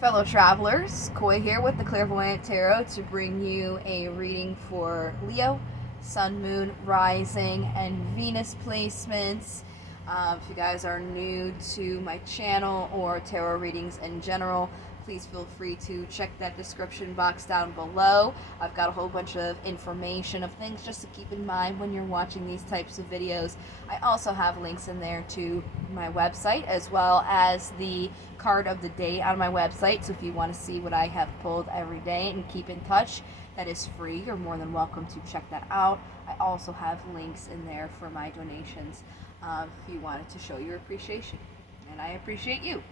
Fellow travelers, Koi here with the Clairvoyant Tarot to bring you a reading for Leo, Sun, Moon, Rising, and Venus placements. If you guys are new to my channel or tarot readings in general, please feel free to check that description box down below. I've got a whole bunch of information of things just to keep in mind when you're watching these types of videos. I also have links in there to my website as well as the card of the day on my website. So if you want to see what I have pulled every day and keep in touch, that is free. You're more than welcome to check that out. I also have links in there for my donations if you wanted to show your appreciation. And I appreciate you.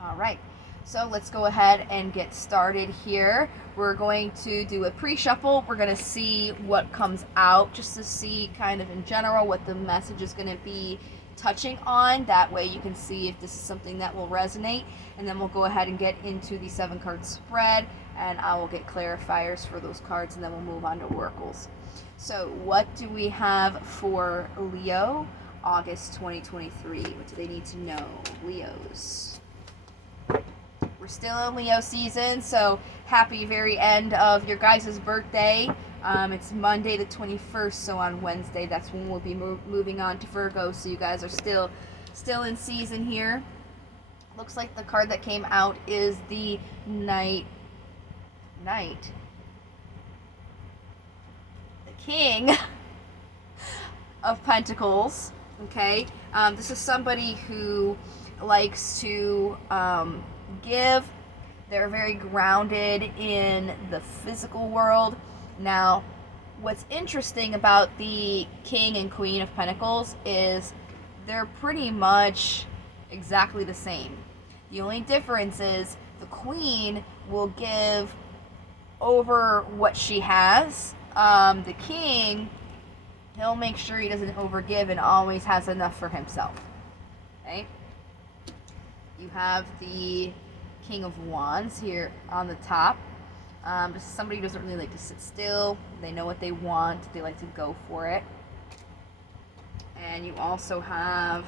All right. So let's go ahead and get started here. We're going to do a pre-shuffle. We're going to see what comes out, just to see kind of in general what the message is going to be touching on. That way you can see if this is something that will resonate. And then we'll go ahead and get into the 7-card spread, and I will get clarifiers for those cards, and then we'll move on to oracles. So what do we have for Leo, August 2023? What do they need to know, Leos? We're still in Leo season, so happy very end of your guys' birthday. It's Monday the 21st, so on Wednesday, that's when we'll be moving on to Virgo, so you guys are still in season here. Looks like the card that came out is the Knight. The King of Pentacles, okay? This is somebody who likes to give. They're very grounded in the physical world. Now, what's interesting about the King and Queen of Pentacles is they're pretty much exactly the same. The only difference is the Queen will give over what she has. The King, he'll make sure he doesn't overgive and always has enough for himself. Okay? You have the King of Wands here on the top. This is somebody who doesn't really like to sit still. They know what they want. They like to go for it. And you also have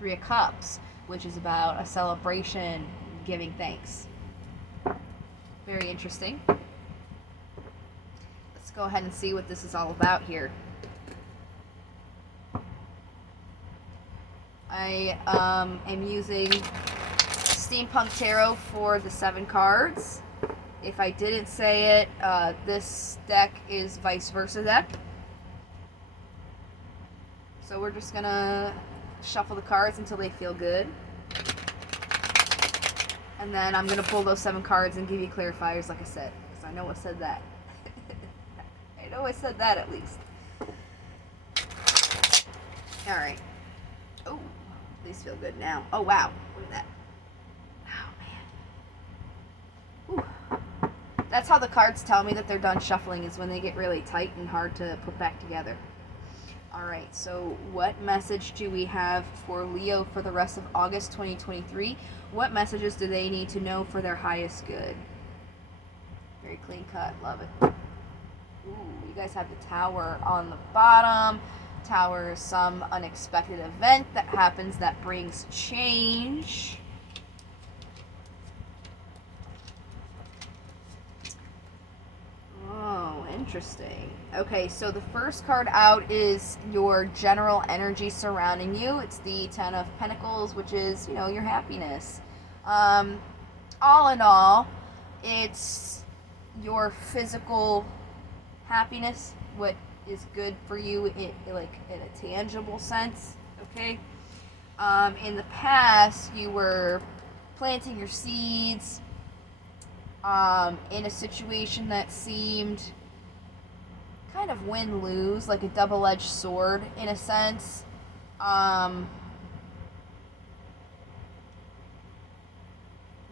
3 of Cups, which is about a celebration, giving thanks. Very interesting. Let's go ahead and see what this is all about here. I am using Steampunk Tarot for the 7 cards. If I didn't say it, this deck is vice versa deck. So we're just gonna shuffle the cards until they feel good. And then I'm gonna pull those 7 cards and give you clarifiers like I said, because I know I said that. I know I said that at least. Alright. Oh, these feel good now. Oh wow, look at that. That's how the cards tell me that they're done shuffling, is when they get really tight and hard to put back together. Alright, so what message do we have for Leo for the rest of August 2023? What messages do they need to know for their highest good? Very clean cut, love it. Ooh, you guys have the Tower on the bottom. Tower is some unexpected event that happens that brings change. Oh, interesting. Okay, so the first card out is your general energy surrounding you. It's the 10 of Pentacles, which is, your happiness. All in all, it's your physical happiness, what is good for you in a tangible sense, okay? In the past, you were planting your seeds in a situation that seemed kind of win-lose, like a double-edged sword in a sense.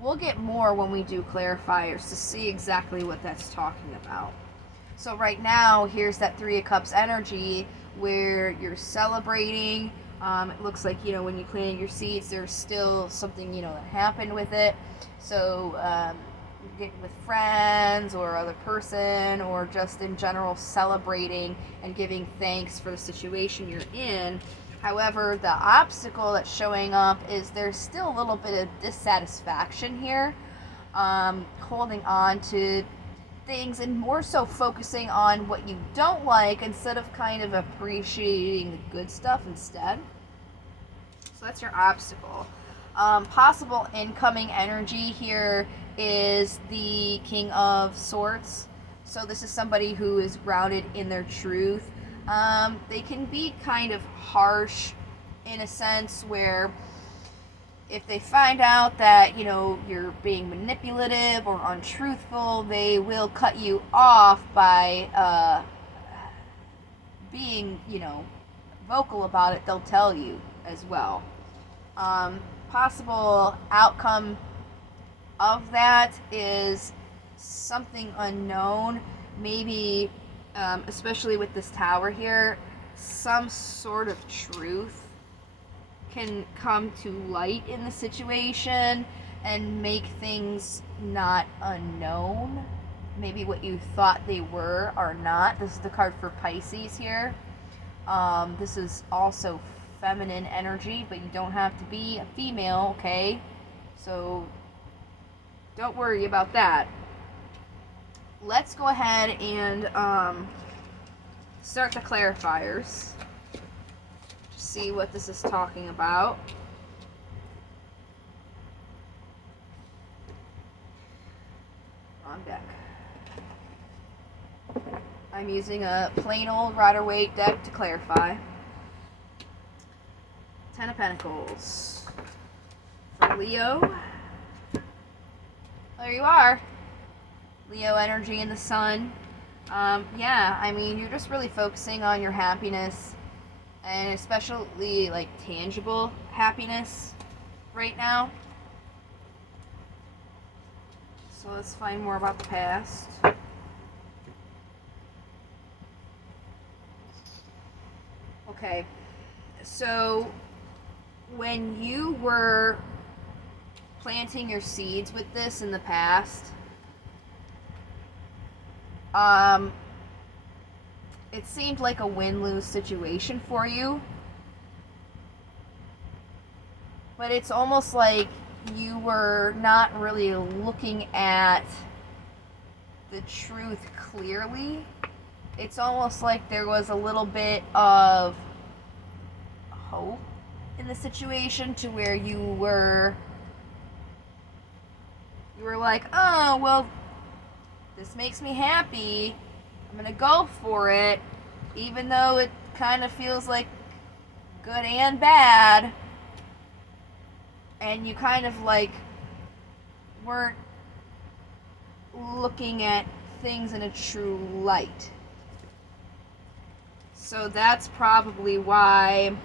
We'll get more when we do clarifiers to see exactly what that's talking about. So right now, here's that 3 of Cups energy where you're celebrating. It looks like, when you planted your seeds, there's still something, that happened with it. So, getting with friends or other person, or just in general celebrating and giving thanks for the situation you're in. However, the obstacle that's showing up is there's still a little bit of dissatisfaction here, holding on to things and more so focusing on what you don't like instead of kind of appreciating the good stuff instead. So that's your obstacle. Possible incoming energy here is the King of Swords. So this is somebody who is grounded in their truth. They can be kind of harsh in a sense where if they find out that, you're being manipulative or untruthful, they will cut you off by being, vocal about it. They'll tell you as well. Possible outcome of that is something unknown, maybe especially with this tower here, some sort of truth can come to light in the situation and make things not unknown. Maybe what you thought they were are not. This is the card for Pisces here. This is also feminine energy, but you don't have to be a female, okay? So don't worry about that. Let's go ahead and start the clarifiers. See what this is talking about. On deck. I'm using a plain old Rider-Waite deck to clarify. Ten of Pentacles. For Leo. There you are. Leo energy in the sun. Yeah, I mean, you're just really focusing on your happiness, and especially like tangible happiness right now. So let's find more about the past. Okay, so when you were planting your seeds with this in the past, it seemed like a win-lose situation for you. But it's almost like you were not really looking at the truth clearly. It's almost like there was a little bit of hope in the situation to where you were like, oh, well, this makes me happy. I'm gonna go for it, even though it kind of feels like good and bad. And you kind of like weren't looking at things in a true light. So that's probably why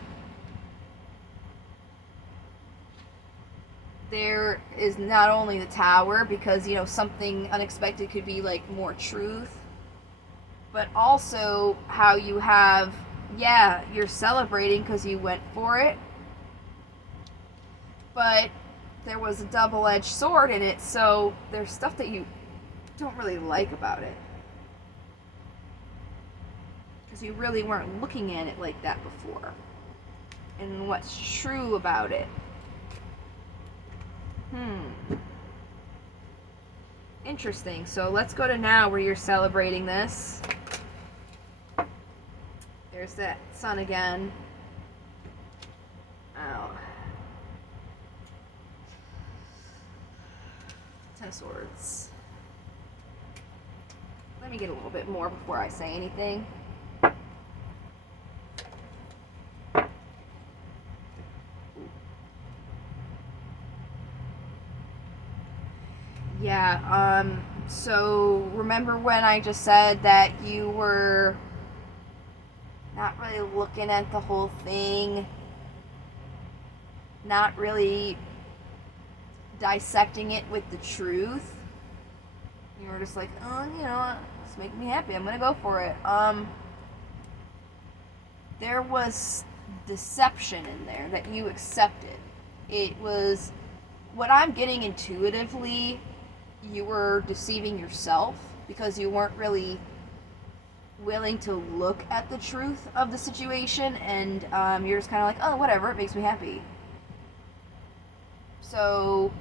there is not only the tower, because something unexpected could be like more truth, but also how you have, you're celebrating because you went for it, but there was a double-edged sword in it, so there's stuff that you don't really like about it because you really weren't looking at it like that before, and what's true about it. Interesting. So let's go to now where you're celebrating this. There's that sun again. Ow. Ten of Swords. Let me get a little bit more before I say anything. Yeah, so remember when I just said that you were not really looking at the whole thing, not really dissecting it with the truth? You were just like, oh, it's making me happy, I'm gonna go for it. There was deception in there that you accepted. It was, what I'm getting intuitively, you were deceiving yourself because you weren't really willing to look at the truth of the situation, and you're just kind of like, oh, whatever, it makes me happy. So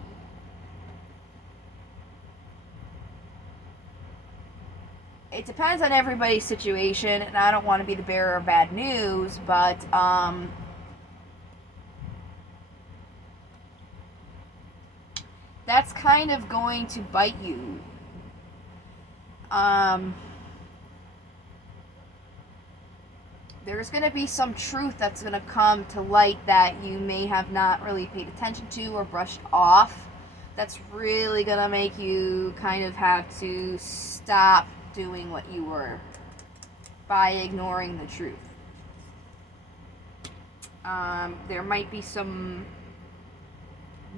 it depends on everybody's situation, and I don't want to be the bearer of bad news, but that's kind of going to bite you. There's going to be some truth that's going to come to light that you may have not really paid attention to or brushed off. That's really going to make you kind of have to stop doing what you were by ignoring the truth. There might be some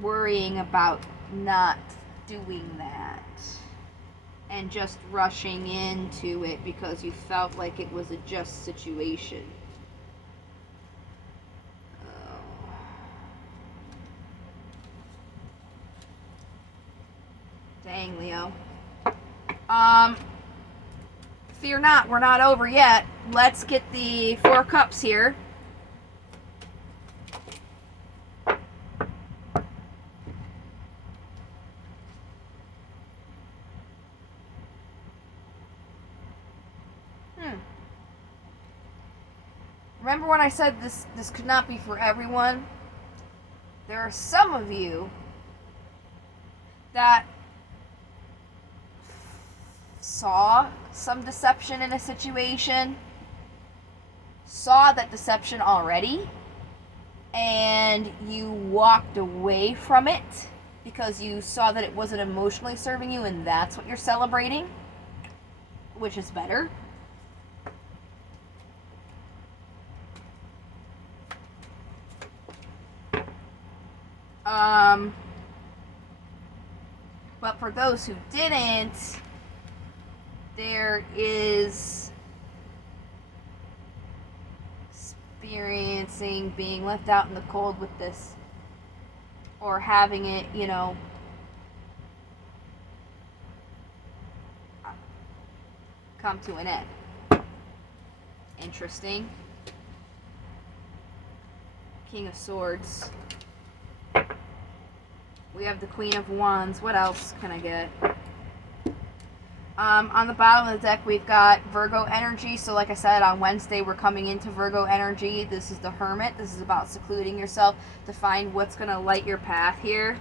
worrying about not doing that and just rushing into it because you felt like it was a just situation. Dang, Leo. Fear not, we're not over yet. Let's get the Four of Cups here. Remember when I said this could not be for everyone? There are some of you that saw some deception in a situation, saw that deception already, and you walked away from it because you saw that it wasn't emotionally serving you, and that's what you're celebrating, which is better. But for those who didn't, there is experiencing being left out in the cold with this, or having it, come to an end. Interesting. King of Swords. We have the Queen of Wands. What else can I get? On the bottom of the deck, we've got Virgo energy. So like I said, on Wednesday, we're coming into Virgo energy. This is the Hermit. This is about secluding yourself to find what's going to light your path here.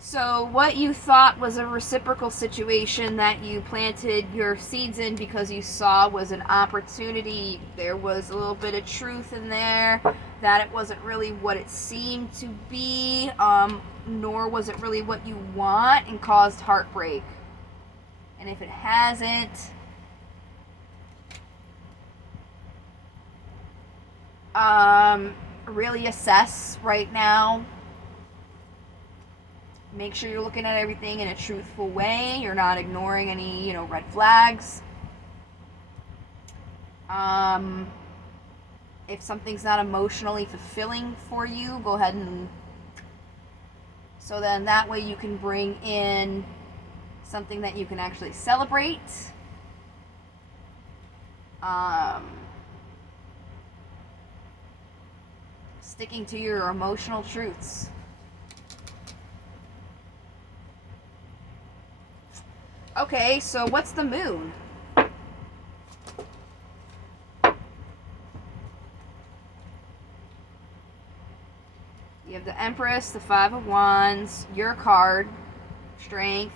So what you thought was a reciprocal situation that you planted your seeds in because you saw was an opportunity, there was a little bit of truth in there, that it wasn't really what it seemed to be, nor was it really what you want, and caused heartbreak. And if it hasn't, really assess right now. Make sure you're looking at everything in a truthful way. You're not ignoring any, red flags. If something's not emotionally fulfilling for you, go ahead and... So then that way you can bring in something that you can actually celebrate. Sticking to your emotional truths. Okay, so what's the moon? You have the Empress, the Five of Wands, your card, Strength,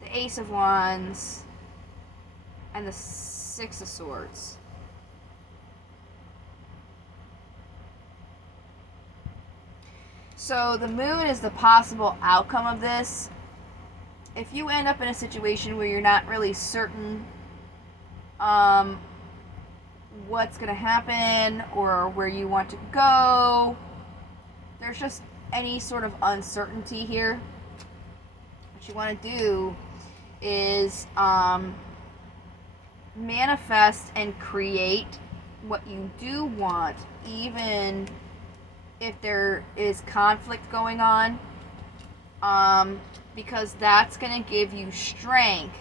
the Ace of Wands, and the Six of Swords. So the moon is the possible outcome of this. If you end up in a situation where you're not really certain what's going to happen or where you want to go, there's just any sort of uncertainty here. What you want to do is manifest and create what you do want, even if there is conflict going on, because that's going to give you strength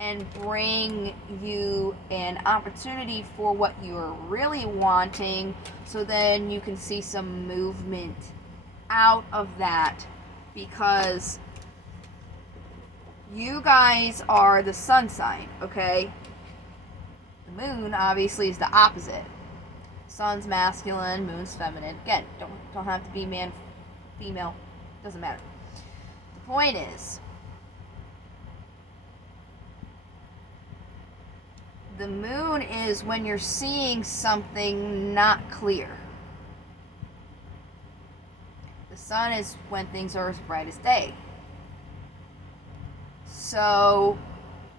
and bring you an opportunity for what you're really wanting, so then you can see some movement out of that, because you guys are the sun sign, okay? The moon obviously is the opposite. Sun's masculine, moon's feminine. Again, don't have to be man, female, doesn't matter. The point is, the moon is when you're seeing something not clear. The sun is when things are as bright as day. So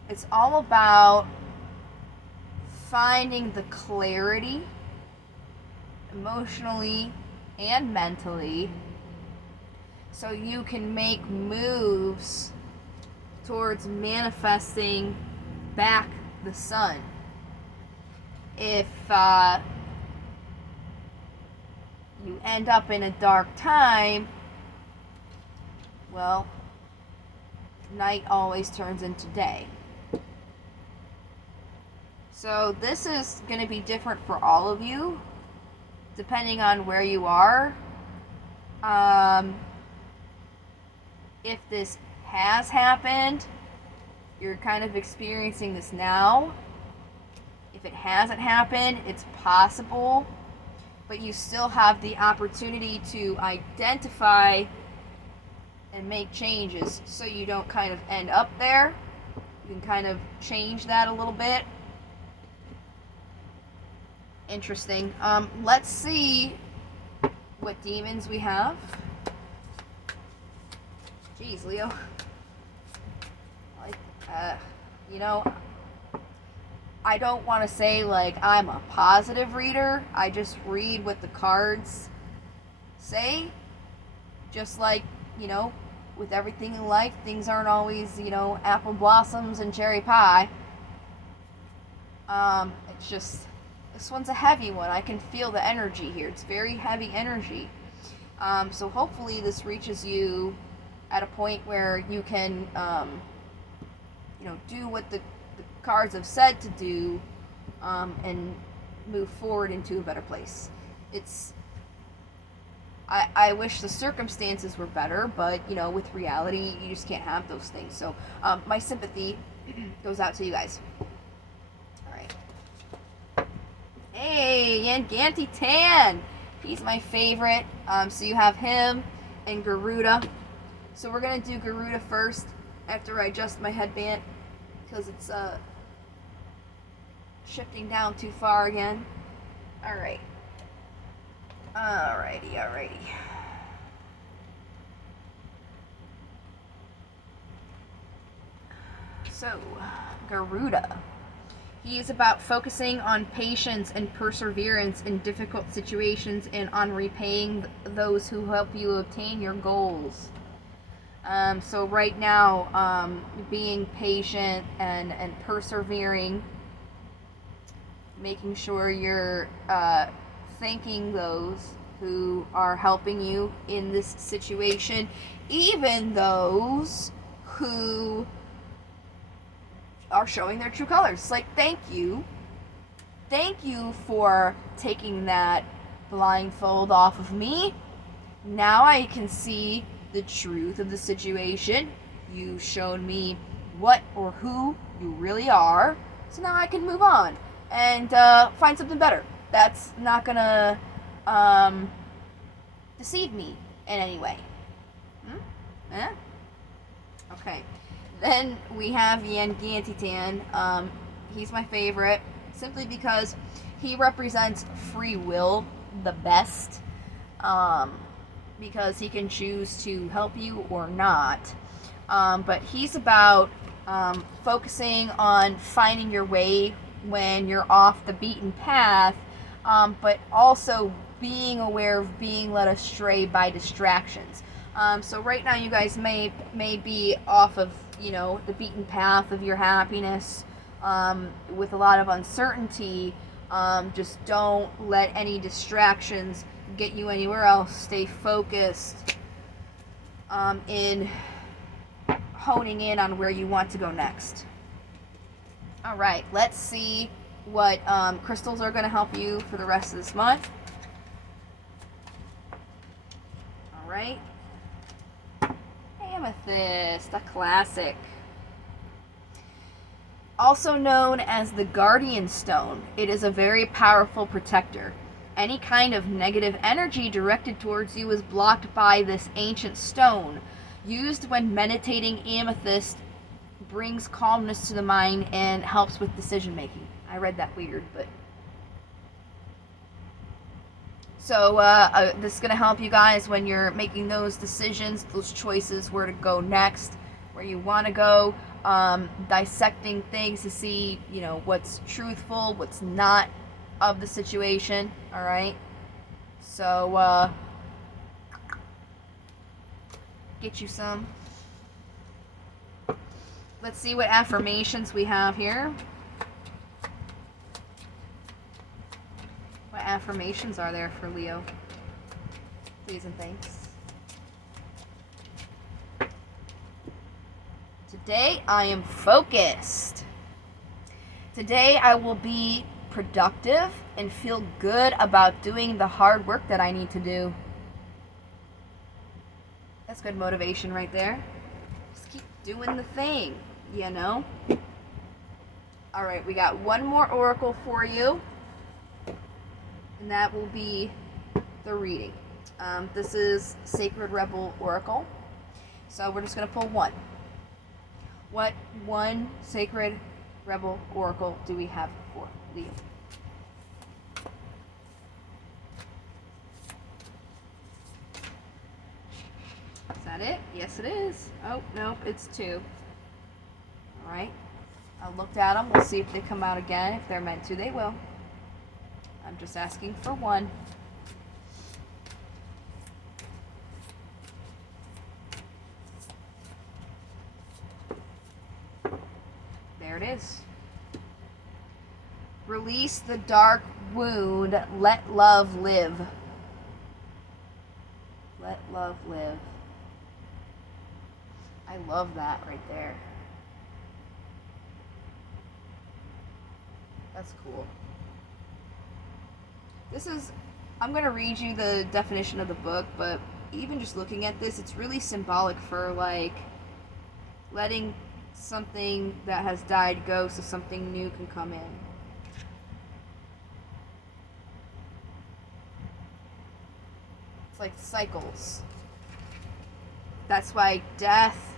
it's all about finding the clarity emotionally and mentally, so you can make moves towards manifesting back the sun. If you end up in a dark time, well, night always turns into day. So this is going to be different for all of you, depending on where you are. If this has happened, you're kind of experiencing this now. If it hasn't happened, it's possible, but you still have the opportunity to identify and make changes, so you don't kind of end up there. You can kind of change that a little bit. Interesting. Let's see what demons we have. Jeez, Leo. You know, I don't want to say like I'm a positive reader. I just read what the cards say. Just like, you know, with everything in life, things aren't always, you know, apple blossoms and cherry pie. It's just, this one's a heavy one. I can feel the energy here. It's very heavy energy. So hopefully this reaches you at a point where you can, you know, do what the cards have said to do, and move forward into a better place. I wish the circumstances were better, but, you know, with reality, you just can't have those things. So my sympathy goes out to you guys. Alright. Hey, Yanganti Tan! He's my favorite. So you have him and Garuda. So we're going to do Garuda first, after I adjust my headband, because it's shifting down too far again. Alright. Alrighty. So, Garuda. He is about focusing on patience and perseverance in difficult situations, and on repaying those who help you obtain your goals. So right now, being patient and persevering, making sure you're thanking those who are helping you in this situation, even those who are showing their true colors. It's like, thank you for taking that blindfold off of me. Now I can see the truth of the situation. You showed me what or who you really are, so now I can move on and find something better that's not gonna deceive me in any way. Okay. Then we have Yangantitan. He's my favorite, simply because he represents free will the best, because he can choose to help you or not. But he's about focusing on finding your way when you're off the beaten path, but also being aware of being led astray by distractions. So right now you guys may be off of, you know, the beaten path of your happiness, with a lot of uncertainty, Just don't let any distractions get you anywhere else. Stay focused in honing in on where you want to go next. All right, let's see what crystals are going to help you for the rest of this month. All right. Amethyst, a classic. Also known as the Guardian Stone, it is a very powerful protector. Any kind of negative energy directed towards you is blocked by this ancient stone. Used when meditating, amethyst brings calmness to the mind and helps with decision making. I read that weird, but... So this is going to help you guys when you're making those decisions, those choices, where to go next, where you want to go, dissecting things to see, you know, what's truthful, what's not of the situation, all right? So get you some. Let's see what affirmations we have here. What affirmations are there for Leo? Please and thanks. Today I am focused. Today I will be productive and feel good about doing the hard work that I need to do. That's good motivation right there. Just keep doing the thing, you know? All right, we got one more oracle for you. And that will be the reading. This is Sacred Rebel Oracle. So we're just going to pull one. What one Sacred Rebel Oracle do we have for Leo? Is that it? Yes, it is. Oh, nope, it's two. All right. I looked at them. We'll see if they come out again. If they're meant to, they will. I'm just asking for one. There it is. Release the dark wound. Let love live. Let love live. I love that right there. That's cool. This is, I'm going to read you the definition of the book, but even just looking at this, it's really symbolic for, like, letting something that has died go so something new can come in. It's like cycles. That's why death,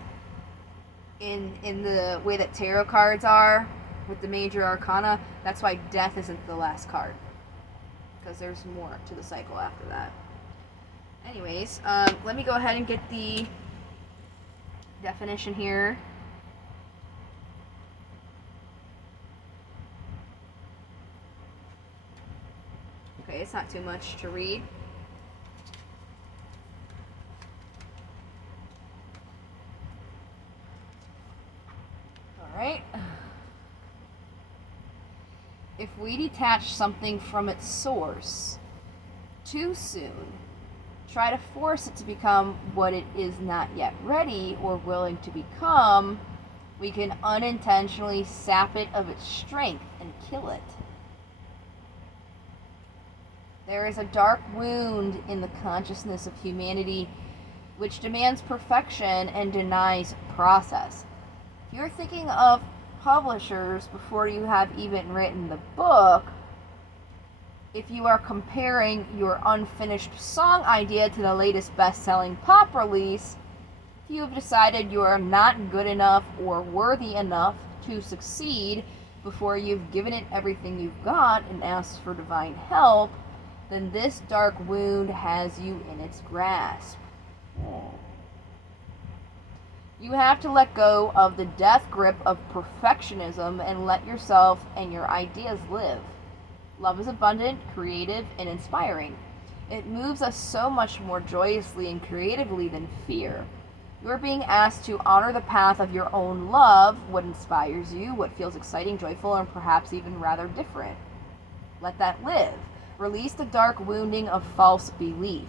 in the way that tarot cards are, with the major arcana, that's why death isn't the last card. Because there's more to the cycle after that. Anyways, let me go ahead and get the definition here. Okay, it's not too much to read. Alright. If we detach something from its source too soon, try to force it to become what it is not yet ready or willing to become, we can unintentionally sap it of its strength and kill it. There is a dark wound in the consciousness of humanity which demands perfection and denies process. If you're thinking of publishers before you have even written the book, if you are comparing your unfinished song idea to the latest best-selling pop release, if you have decided you are not good enough or worthy enough to succeed before you've given it everything you've got and asked for divine help, then this dark wound has you in its grasp. You have to let go of the death grip of perfectionism and let yourself and your ideas live. Love is abundant, creative, and inspiring. It moves us so much more joyously and creatively than fear. You are being asked to honor the path of your own love, what inspires you, what feels exciting, joyful, and perhaps even rather different. Let that live. Release the dark wounding of false belief.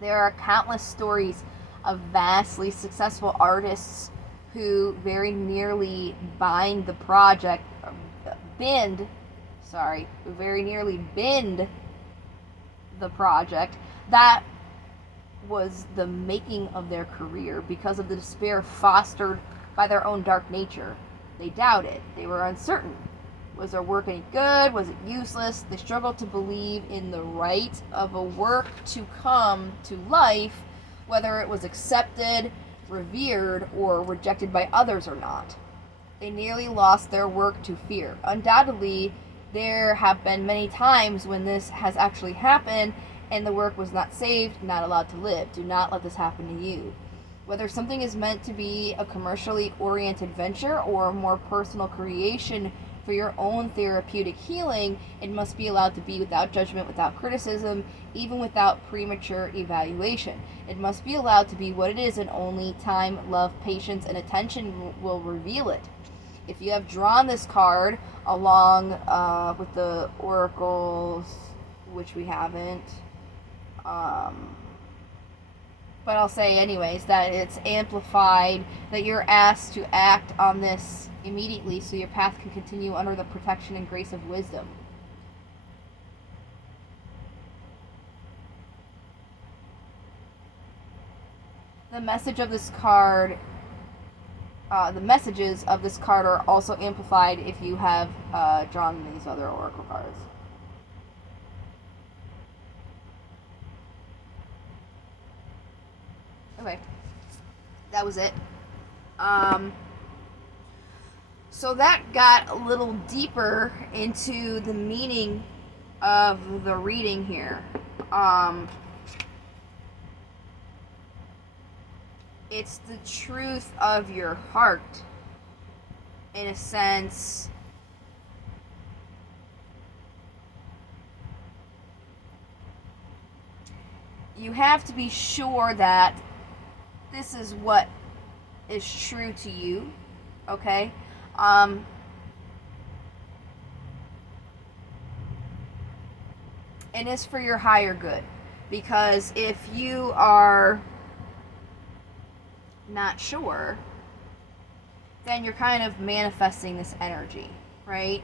There are countless stories of vastly successful artists who very nearly bind the project, who very nearly bend the project that was the making of their career because of the despair fostered by their own dark nature. They doubted. They were uncertain. Was their work any good? Was it useless? They struggled to believe in the right of a work to come to life, whether it was accepted, revered, or rejected by others or not. They nearly lost their work to fear. Undoubtedly, there have been many times when this has actually happened and the work was not saved, not allowed to live. Do not let this happen to you. Whether something is meant to be a commercially oriented venture or a more personal creation for your own therapeutic healing, it must be allowed to be without judgment, without criticism, even without premature evaluation. It must be allowed to be what it is, and only time, love, patience, and attention will reveal it. If you have drawn this card along with the oracles, which we haven't, but I'll say anyways that it's amplified, that you're asked to act on this immediately so your path can continue under the protection and grace of wisdom. The message of this card, the messages of this card are also amplified if you have drawn these other oracle cards. Okay, that was it. So that got a little deeper into the meaning of the reading here. It's the truth of your heart, in a sense. You have to be sure that this is what is true to you, okay? And it's for your higher good. Because if you are not sure, then you're kind of manifesting this energy, right?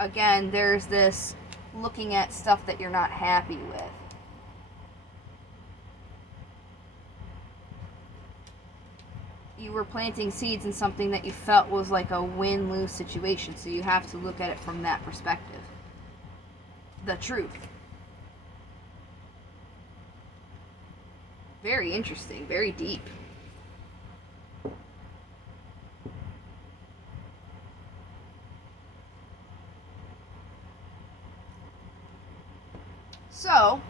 Again, there's this looking at stuff that you're not happy with. You were planting seeds in something that you felt was like a win-lose situation, so you have to look at it from that perspective. The truth. Very interesting, very deep. So,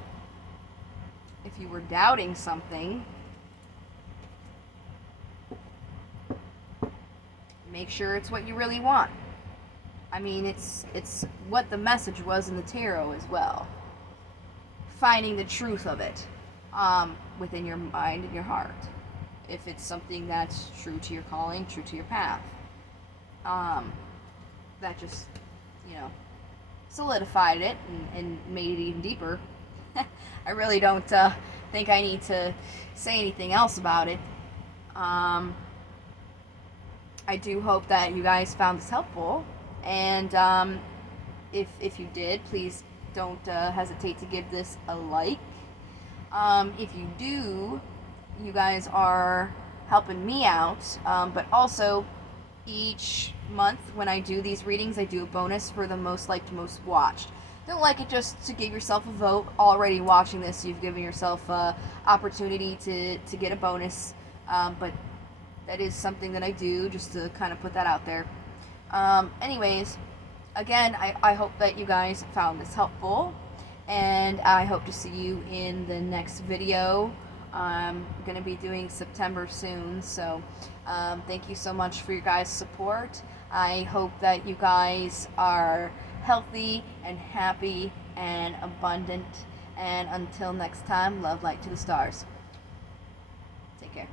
if you were doubting something, make sure it's what you really want. I mean, it's what the message was in the tarot as well. Finding the truth of it within your mind and your heart. If it's something that's true to your calling, true to your path. That just, solidified it and made it even deeper. I really don't think I need to say anything else about it. I do hope that you guys found this helpful, and if you did, please don't hesitate to give this a like. If you do, you guys are helping me out, but also each month when I do these readings, I do a bonus for the most liked, most watched. Don't like it just to give yourself a vote. Already watching this, you've given yourself an opportunity to get a bonus, but that is something that I do just to kind of put that out there. Anyways, again, I hope that you guys found this helpful, and I hope to see you in the next video. I'm going to be doing September soon, so thank you so much for your guys' support. I hope that you guys are healthy and happy and abundant, and until next time, love, light to the stars. Take care.